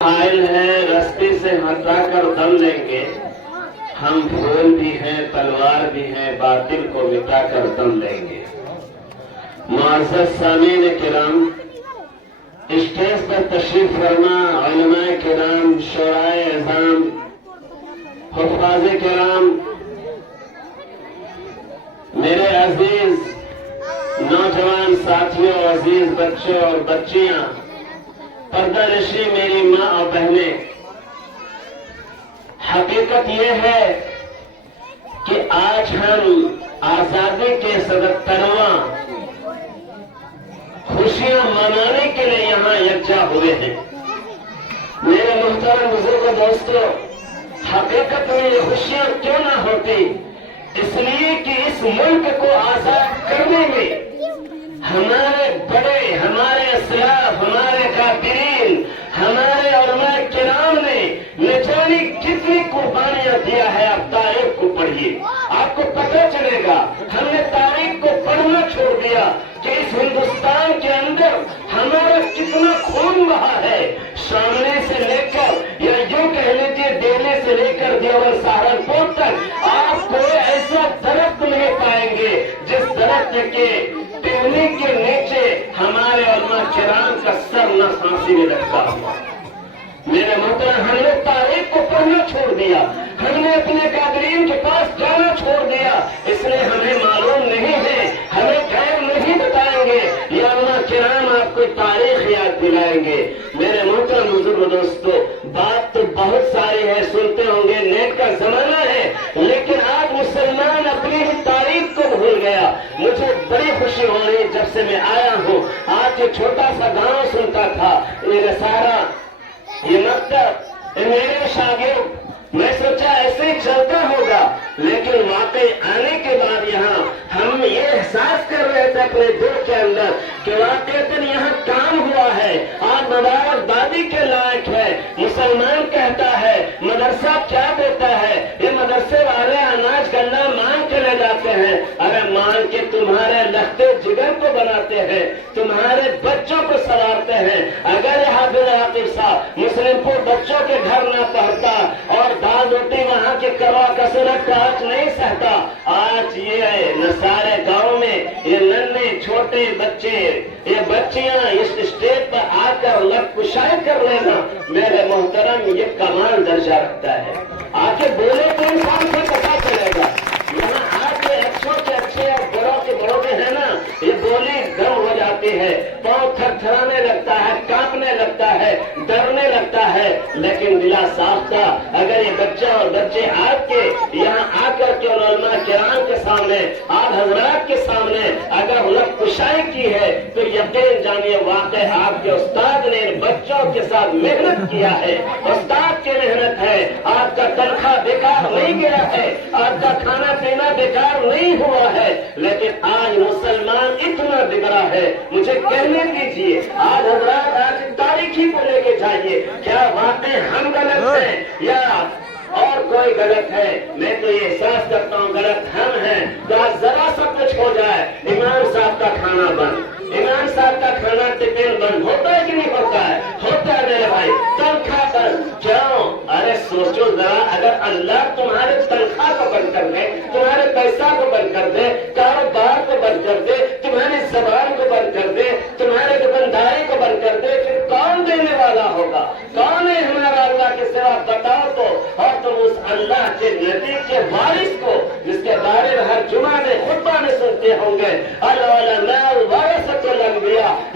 Oil है रस्ते से हटाकर दम लेंगे, हम फूल भी हैं तलवार भी हैं, बातिल को मिटाकर दम लेंगे। मुअज़्ज़ज़ सामीन किराम, स्टेज पर तशरीफ फरमा उलमाए किराम, शुराए इज़ाम, हुफ़ाज़े किराम, मेरे अजीज नौजवान साथियों, अजीज बच्चे और बच्चियां, पर्दानशी मेरी माँ और बहनें, हकीकत यह है कि आज हम आजादी के 77वां खुशियां मनाने के लिए यहां यकजा हुए हैं। मेरे मुहतरम बुजुर्ग दोस्तों, हकीकत में ये खुशियां क्यों ना होती, इसलिए कि इस मुल्क को आजाद करने में हमारे बड़े, हमारे असलाफ, हमारे काबिरीन, हमारे उलमाए किराम ने न जाने कितनी कुर्बानियां दिया है। आप तारीख को पढ़िए, आपको पता चलेगा। हमने तारीख को पढ़ना छोड़ दिया कि इस हिंदुस्तान के अंदर हमारा कितना खून बहा है। सामने से लेकर या यूं कह लीजिए देने से लेकर देवर सहारनपुर तक आप कोई ऐसा दरख्त नहीं पाएंगे जिस दरख्त के टहनी के नीचे हमारे उलमा किराम का सर न फांसी में लटका हुआ। मेरे मोहतरम, हमने तारीख को पढ़ना छोड़ दिया, हमने अपने कादरीन के पास जाना छोड़ दिया, इसलिए हमें मालूम नहीं है, हमें खैर नहीं बताएंगे। ये उलमा किराम आपको तारीख याद दिलाएंगे। मेरे मोहतरम बुजुर्ग दोस्तों, बात तो बहुत सारी है, सुनते होंगे, नेट का जमाना है, लेकिन आज मुसलमान अपनी ही तारीख को भूल गया। मुझे बड़ी खुशी हो रही जब से मैं आया हूँ। आज ये छोटा सा गांव सुनता था, ये सारा ये मकतब, मेरे शागिर्द, मैं सोचा ऐसे ही चलता होगा, लेकिन वाकई आने के बाद यहाँ हम ये एहसास कर रहे थे अपने दिल के अंदर कि वाकई यहाँ काम हुआ है। आज मुबारकबादी के लायक है। मुसलमान कहता है मदरसा क्या देता है, ये मदरसे वाले अनाज गन्ना मांग के ले जाते हैं। अरे मांग के तुम्हारे लखते जिगर को बनाते हैं, तुम्हारे बच्चों को सवारते हैं। अगर हाफिज आकिब साहब मुस्लिमपुर बच्चों के घर न पढ़ता और दाल रोटी वहाँ के करवा कसरत का आज नहीं सहता, आज ये नसारे गांव में ये नन्हे छोटे बच्चे, ये बच्चियां इस स्टेज पर आकर लग कुशाई कर लेना, मेरे मोहतरम, ये कमाल दर्जा रखता है। आके बोले तो इंसान को पता चलेगा। यहाँ आके अच्छों के अच्छे और बड़ों के बड़ों के है ना, ये बोली गम हो जाती है, पाँव थरथराने लगता है, कांपने लगता है, डरने लगता है। लेकिन दिला साफ था, अगर ये बच्चा और बच्चे आपके यहाँ आकर के उलमा किराम के सामने, आप हजरात के सामने अगर हुलक कुशाई की है, तो यकीन जानिए वाकई आपके उस्ताद ने बच्चों के साथ मेहनत किया है। उस्ताद की मेहनत है, आपका तनख्वाह बेकार नहीं गया है, आपका खाना पीना बेकार नहीं हुआ है। लेकिन आज मुसलमान इतना बिगड़ा है, मुझे कहने दीजिए, आज हजरात आज तारीखी को लेके जाइए, क्या वाकई हम गलत हैं या और कोई गलत है? मैं तो ये एहसास करता हूँ गलत हम हैं। तो आज जरा सा कुछ हो जाए, इमाम साहब का खाना बंद, इमाम साहब का खाना टिफिन बंद होता है कि नहीं होता है? होता है मेरे भाई। तनख्वाह बंद क्यों? अरे सोचो जरा, अगर अल्लाह तुम्हारे तनख्वाह को बंद कर दे, तुम्हारे पैसा को बंद कर दे, कारोबार को बंद कर दे, तुम्हारी जबान को बंद कर दे, तुम्हारे दुकानदारी को बंद कर दे, फिर कौन देने वाला होगा? कौन है हमारा अल्लाह के सिवा? बताओ तो। और तुम उस अल्लाह के नबी के वारिस को, जिसके बारे में हर जुमा में खुतबा में सुनते होंगे,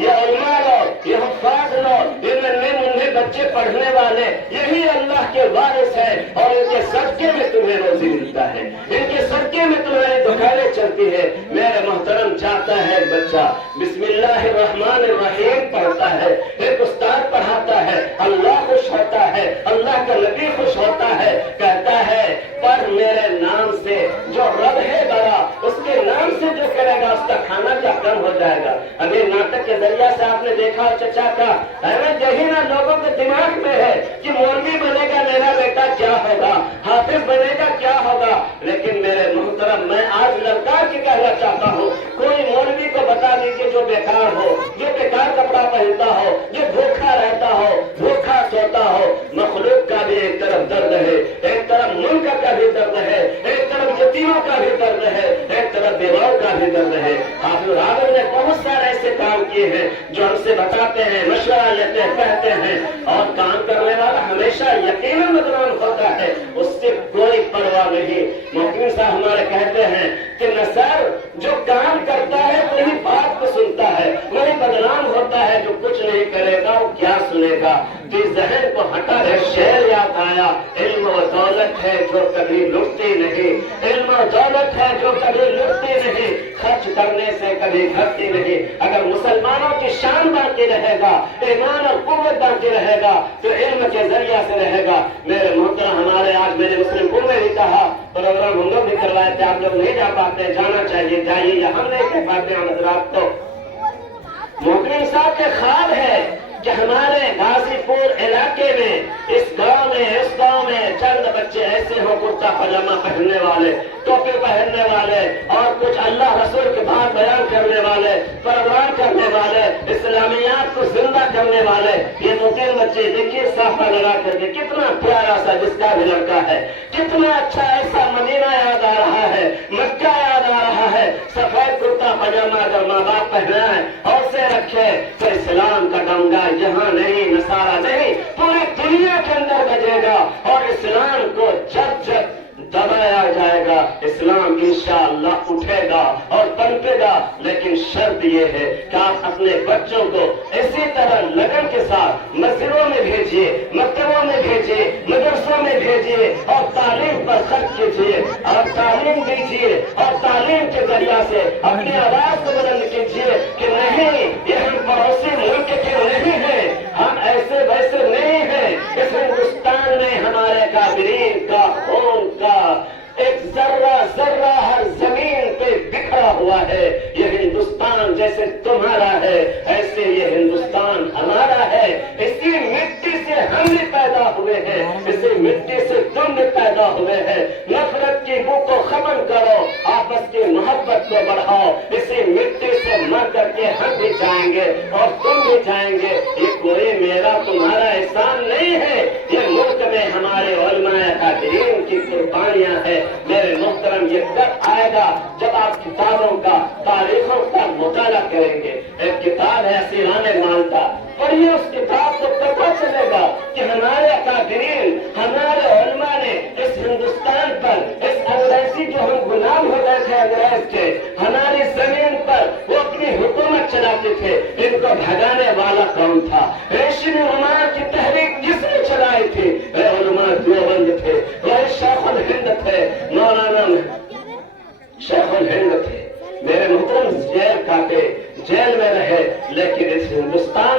ये उलमा लोग, ये हुफ्फाज लोग, ये नन्हे मुन्ने बच्चे पढ़ने वाले, यही अल्लाह के वारिस है। और इनके सदके में तुम्हें रोजी मिलता है, इनके सदके में तुम्हारी दुकानें चलती है। मेरे मोहतरम, जाता है एक बच्चा बिस्मिल्लाहिर्रहमानिर्रहीम पढ़ता है, एक उस्ताद पढ़ाता है, अल्लाह खुश होता है, अल्लाह का नबी खुश होता है, कहता है पर मेरे नाम से जो रब है बड़ा, उसके नाम से जो करेगा उसका खाना क्या कम हो जाएगा? अभी नाटक के जरिया से आपने देखा चचा का यही ना लोगों के दिमाग में है कि मौलवी बनेगा मेरा बेटा क्या होगा, हाफिज बनेगा क्या होगा। लेकिन मेरे मोहतरम, मैं आज लड़का के कहना चाहता हूँ, कोई मौलवी को बता दीजिए بھی درد ہے. حافظ راغب نے بہت سارے ایسے کام کیے ہیں جو ہم سے بتاتے ہیں, مشورہ لیتے ہیں, کہتے ہیں, اور کام کرنے والا ہمیشہ یقیناً مدران ہوتا ہے, اس سے کوئی پرواہ نہیں. محتمین صاحب ہمارے کہتے ہیں کہ نصر جو کام کرتا ہے وہی بات کو سنتا ہے, وہی بدنام ہوتا ہے جو کچھ نہیں کرے گا وہ کیا سنے گا. ذہن کو ہٹا ہے, شعر یاد آیا, علم و دولت ہے جو کبھی لٹتی نہیں, علم و دولت ہے جو کبھی لٹتی نہیں, خرچ کرنے سے کبھی گھٹتی نہیں. اگر مسلمانوں کی شان باقی رہے گا, ایمان اور قوت باقی رہے گا تو علم کے ذریعہ سے رہے گا. میرے محترم ہمارے آج میرے مسلم کو میں بھی کہا پروگرام ہم لوگ بھی کروائے تھے, آپ لوگ نہیں جا پاتے, جانا چاہیے, جائیے, یا ہم نہیں کہہ پاتے ہیں حضرات. تو محترم صاحب کے خواب ہے کہ ہمارے غازی پور علاقے میں, اس گاؤں میں چند بچے ایسے ہوں کرتا پاجامہ پہننے والے, ٹوپی پہننے والے, اور کچھ اللہ رسول کے بات بیان کرنے والے, پروگرام کرنے والے, اسلامیات کو زندہ کرنے والے. یہ 2-3 بچے دیکھیے صافہ لگا کر کے, کتنا پیارا سا جس کا بھی لڑکا ہے, کتنا اچھا ایسا مدینہ یاد آ رہا ہے, مکہ یاد آ رہا ہے. سفید کرتا پاجامہ اگر ماں باپ پہنا ہے اور سے رکھے تو اسلام کا ڈنگا یہاں نہیں, نصارہ نہیں, پوری دنیا کے اندر بجے گا. اور اسلام کو جب دبایا جائے گا اسلام انشاءاللہ اٹھے گا اور پنپے گا. لیکن شرط یہ ہے کہ آپ اپنے بچوں کو اسی طرح لگن کے ساتھ مسجدوں میں بھیجیے, مکتبوں میں بھیجیے, مدرسوں میں بھیجیے, اور تعلیم پر خرچ کیجیے, اور تعلیم دیجیے, اور تعلیم کے ذریعہ سے اپنی آواز کو بلند کیجیے کہ نہیں یہ ہم پڑوسی ملک کے نہیں ہیں, ہم ایسے ویسے نہیں ہیں. اس ہندوستان میں ہمارے کافرین کا خون کا ایک ذرہ ہر زمین پہ بکھرا ہوا ہے. یہ ہندوستان جیسے تمہارا ہے ایسے یہ ہندوستان ہمارا ہے. اسی مٹی سے ہم بھی پیدا ہوئے ہیں, اسی مٹی سے تم بھی پیدا ہوئے ہیں. نفرت کی بو کو ختم کرو, آپس کی محبت کو بڑھاؤ. اسی مٹی سے مر کر کے ہم بھی جائیں گے اور تم بھی جائیں گے. یہ کوئی میرا تمہارا احسان نہیں ہے, یہ ملک میں ہمارے علماء اکابرین کی قربانیاں ہیں. میرے محترم یہ کب آئے گا جب آپ کتابوں کا, تاریخوں کا مطالعہ کریں گے. ایک کتاب ہے اسیران مالدہ, پڑھیے اس کتاب کو, پتہ چلے گا کہ ہمارے اکابرین, ہمارے علماء نے اس ہندوستان پر, اس انگریزی جو ہم غلام ہو گئے تھے انگریز کے, ہماری زمین پر وہ اپنی حکومت چلاتے تھے, ان کو بھگانے والا کون تھا؟ ریشمی عمار کی تحریک کس نے چلائی تھی؟ علماء دیوبند تھے, وہ شیخ الہند تھے, مولانا شیخ الہند تھے. میرے محترم جیل کاٹے, جیل میں رہے, لیکن اس ہندوستان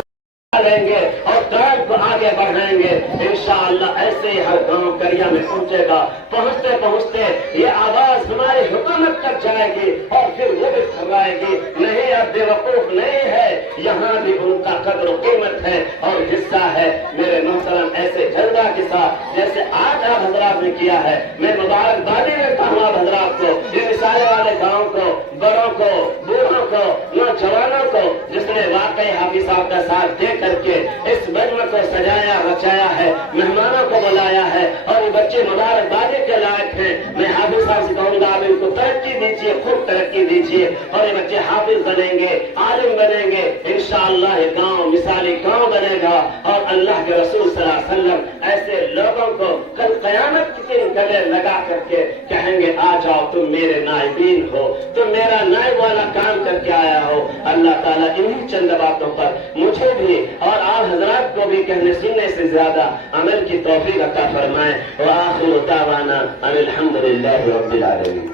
لیں گے اور کام کو آگے بڑھائیں گے انشاءاللہ. ایسے ہی ہر گاؤں کریا میں پہنچے گا, پہنچتے پہنچتے یہ آواز ہماری حکومت تک جائے گی اور پھر وہ بھی فرمائے گی نہیں اب بے وقوف نہیں ہے, یہاں بھی ان کا قدر و قیمت ہے اور حصہ ہے. میرے محترم ایسے جلدہ کے ساتھ جیسے آج آپ حضرات نے کیا ہے, میں مبارکبادی دیتا ہوں آپ حضرات کو, یہ مثالے والے گاؤں کو, بڑوں کو, بوڑھوں کو, نوجوانوں کو, جس نے واقعی حافظ صاحب کا ساتھ دے کر کے اس مجمع کو سجایا رچایا ہے, مہمانوں کو بلایا ہے, اور یہ بچے مبارکبادی کے لائق ہیں. میں حافظ صاحب سے کہوں گا آپ ان کو ترقی دیجیے, خوب ترقی دیجیے, اور یہ بچے حافظ بنیں گے, عالم بنیں گے انشاءاللہ. یہ گاؤں مثالی گاؤں بنے گا, اور اللہ کے رسول صلی اللہ علیہ وسلم ایسے لوگوں کو کل قیامت کے دن گلے لگا کر کے کہیں گے آ جاؤ تم میرے نائبین ہو, تم میرا نائب والا کام کر کے آیا ہو. اللہ تعالیٰ انہی چند باتوں پر مجھے بھی اور آپ حضرات کو بھی کہنے سننے سے زیادہ عمل کی توفیق عطا فرمائے. وآخر دعوانا ان الحمدللہ رب العالمین.